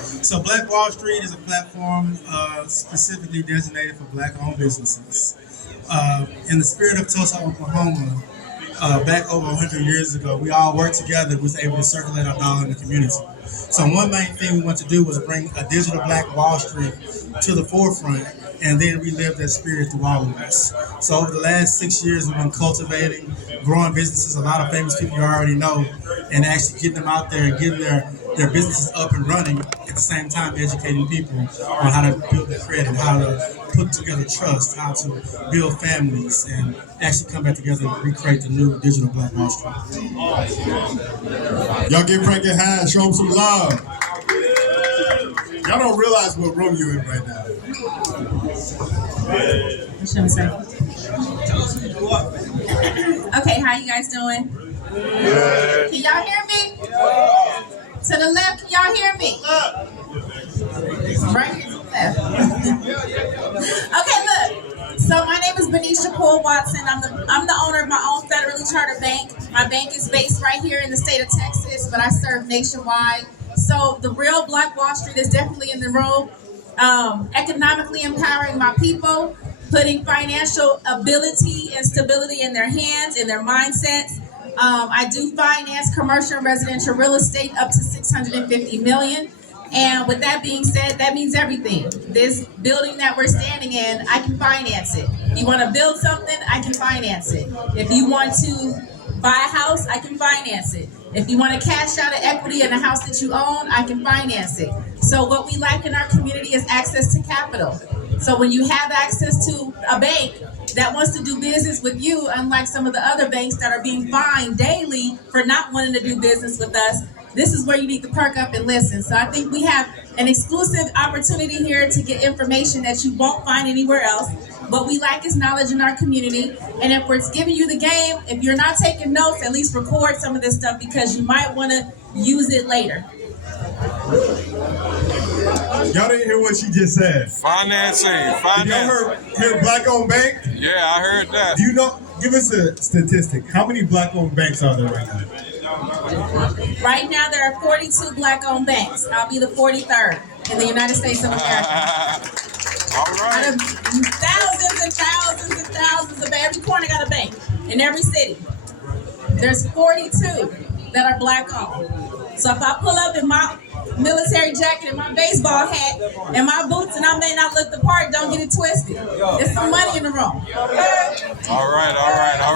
So Black Wall Street is a platform specifically designated for Black-owned businesses. In the spirit of Tulsa, Oklahoma, back over 100 years ago, we all worked together, was able to circulate our dollar in the community. So one main thing we want to do was bring a digital Black Wall Street to the forefront and then relive that spirit through all of us. So over the last 6 years, we've been cultivating, growing businesses, a lot of famous people you already know, and actually getting them out there and getting their businesses up and running at the same time educating people on how to build their credit, how to put together trust, how to build families, and actually come back together and recreate the new digital Black Wall Street. Y'all give Frank a hand, show him some love. Y'all don't realize what room you're in right now. Okay, how you guys doing? Yeah. Can y'all hear me? To the left, can y'all hear me? Right here to the left. Okay, look. So my name is Benicia Poole Watson. I'm the owner of my own federally chartered bank. My bank is based right here in the state of Texas, but I serve nationwide. So the real Black Wall Street is definitely in the room. Economically empowering my people, putting financial ability and stability in their hands, in their mindsets. I do finance commercial and residential real estate up to $650 million. And with that being said, that means everything. This building that we're standing in, I can finance it. If you want to build something, I can finance it. If you want to buy a house, I can finance it. If you want to cash out an equity in a house that you own, I can finance it. So what we lack in our community is access to capital. So when you have access to a bank that wants to do business with you, unlike some of the other banks that are being fined daily for not wanting to do business with us, this is where you need to perk up and listen. So I think we have an exclusive opportunity here to get information that you won't find anywhere else. What we lack is knowledge in our community. And if we're giving you the game, if you're not taking notes, at least record some of this stuff because you might want to use it later. Y'all didn't hear what she just said. Financing. Y'all hear Black-owned bank? Yeah, I heard that. Do you know? Give us a statistic. How many Black-owned banks are there right now? Right now, there are 42 Black-owned banks. I'll be the 43rd in the United States of America. All right. Out of thousands and thousands and thousands of every corner got a bank in every city. There's 42 that are Black-owned. So if I pull up in my military jacket and my baseball hat and my boots and I may not look the part, don't get it twisted. There's some money in the room. All right.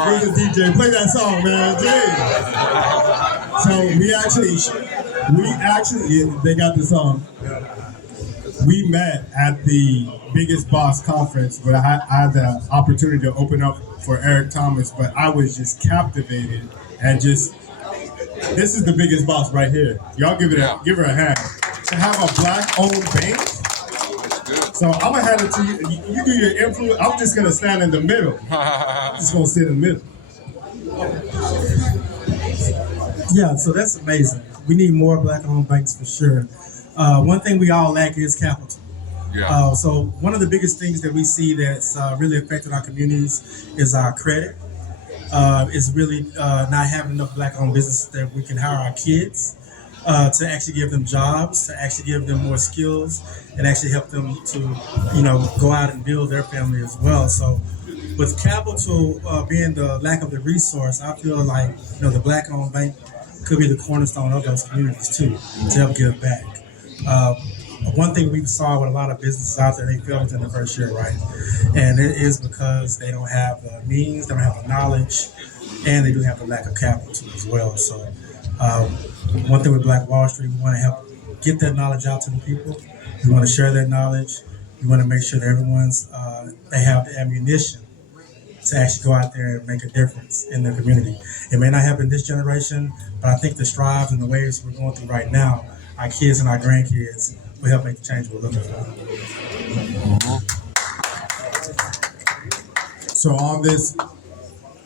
Where's the DJ? Play that song, man. Jay. So we actually, they got the song. We met at the Biggest Boss conference where I had the opportunity to open up for Eric Thomas, but I was just captivated and just, this is the biggest boss right here. Y'all give her a hand. To have a Black-owned bank. So I'm gonna hand it to you. You do your influence. I'm just gonna stand in the middle. I'm just gonna sit in the middle. Yeah, so that's amazing. We need more Black-owned banks for sure. One thing we all lack is capital. Yeah. So one of the biggest things that we see that's really affected our communities is our credit. Is really not having enough Black-owned businesses that we can hire our kids to actually give them jobs, to actually give them more skills, and actually help them to, go out and build their family as well. So with capital being the lack of the resource, I feel like the Black-owned bank could be the cornerstone of those communities too, to help give back. One thing we saw with a lot of businesses out there, they fail within the first year, right? And it is because they don't have the means, they don't have the knowledge, and they do have the lack of capital too as well. So one thing with Black Wall Street, we want to help get that knowledge out to the people. We want to share that knowledge. We want to make sure that everyone's, they have the ammunition to actually go out there and make a difference in their community. It may not happen this generation, but I think the strides and the ways we're going through right now, our kids and our grandkids, will help make the change we're looking for. So on this,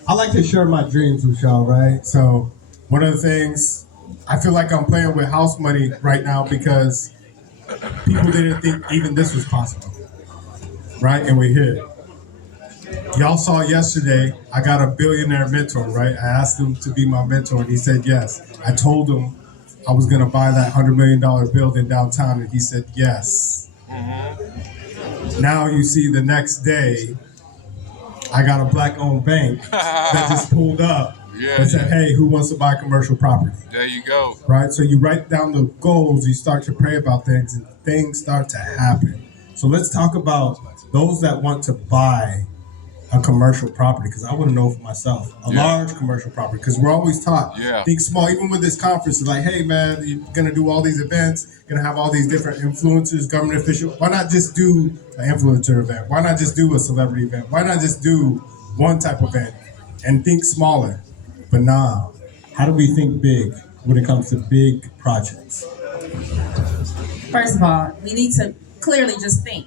I like to share my dreams with y'all, right? So one of the things, I feel like I'm playing with house money right now because people didn't think even this was possible, right? And we're here. Y'all saw yesterday, I got a billionaire mentor, right? I asked him to be my mentor and he said yes. I told him I was going to buy that $100 million building downtown, and he said yes. Now you see the next day, I got a black-owned bank that just pulled up and said, hey, who wants to buy commercial property? There you go. Right? So you write down the goals, you start to pray about things, and things start to happen. So let's talk about those that want to buy a commercial property, because I want to know for myself, a large commercial property, because we're always taught, think small. Even with this conference, it's like, hey, man, you're going to do all these events, you're going to have all these different influencers, government officials. Why not just do an influencer event? Why not just do a celebrity event? Why not just do one type of event and think smaller? But nah, how do we think big when it comes to big projects? First of all, we need to clearly just think.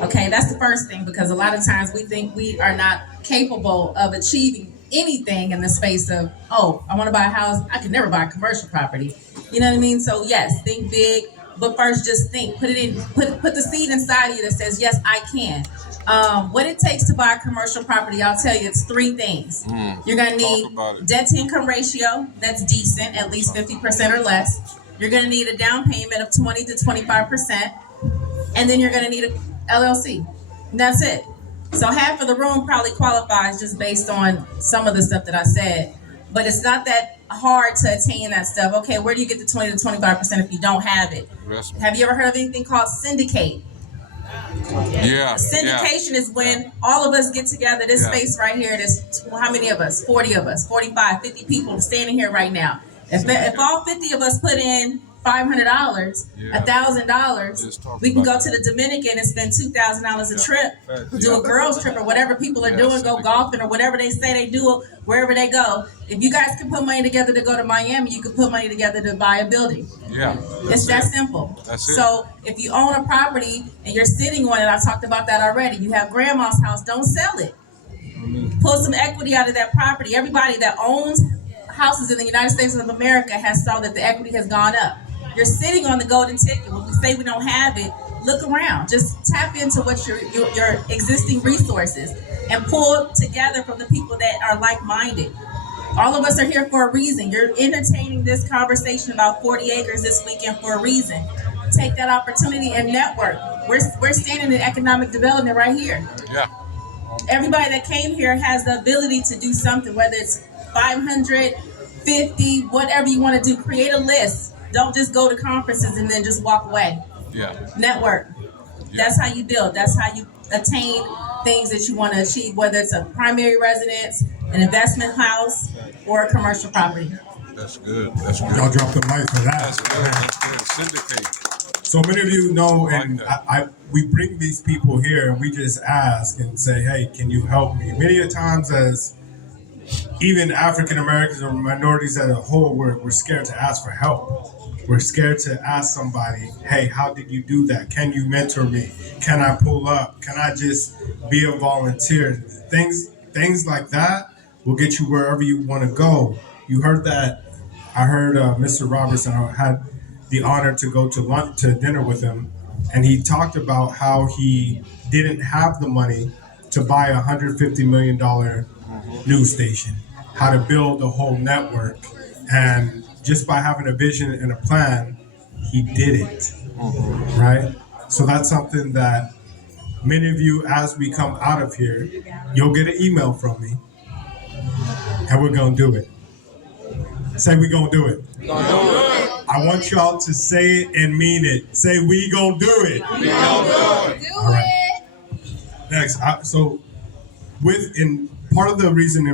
Okay, that's the first thing, because a lot of times we think we are not capable of achieving anything in the space of, oh, I want to buy a house. I could never buy a commercial property. You know what I mean? So yes, think big, but first just think. Put the seed inside of you that says, yes, I can. What it takes to buy a commercial property, I'll tell you, it's three things. You're going to need debt to income ratio that's decent, at least 50% or less. You're going to need a down payment of 20 to 25%. And then you're going to need a LLC. And that's it. So half of the room probably qualifies just based on some of the stuff that I said. But it's not that hard to attain that stuff. Okay, where do you get the 20 to 25% if you don't have it? Have you ever heard of anything called syndicate? Syndication is when all of us get together, this space right here, there's how many of us? 40 of us, 45, 50 people standing here right now. If all 50 of us put in $500, $1,000, we can go to the Dominican and spend $2,000 a trip, do a girls trip or whatever people are doing, go golfing or whatever they say they do wherever they go. If you guys can put money together to go to Miami, you can put money together to buy a building. It's that simple. So if you own a property and you're sitting on it, I talked about that already. You have grandma's house, don't sell it. Pull some equity out of that property. Everybody that owns houses in the United States of America has saw that the equity has gone up. You're sitting on the golden ticket. When we say we don't have it, look around. Just tap into what your existing resources and pull together from the people that are like-minded. All of us are here for a reason. You're entertaining this conversation about 40 acres this weekend for a reason. Take that opportunity and network. We're standing in economic development right here. Everybody that came here has the ability to do something, whether it's 500, 50, whatever you want to do. Create a list. Don't just go to conferences and then just walk away. Network. That's how you build. That's how you attain things that you want to achieve, whether it's a primary residence, an investment house, or a commercial property. That's good. That's good. Y'all drop the mic for that. That's good. That's good. Syndicate. So many of you know, and we bring these people here and we just ask and say, hey, can you help me? Many a times as even African Americans or minorities as a whole, we're scared to ask for help. We're scared to ask somebody, hey, how did you do that? Can you mentor me? Can I pull up? Can I just be a volunteer? Things like that will get you wherever you want to go. You heard that. I heard Mr. Robertson. I had the honor to go to dinner with him, and he talked about how he didn't have the money to buy a $150 million news station, how to build a whole network, and just by having a vision and a plan, he did it, right? So that's something that many of you, as we come out of here, you'll get an email from me, and we're gonna do it. Say we gonna do it. I want y'all to say it and mean it. Say we gonna do it. We gonna do it. All right. Next, so in part of the reason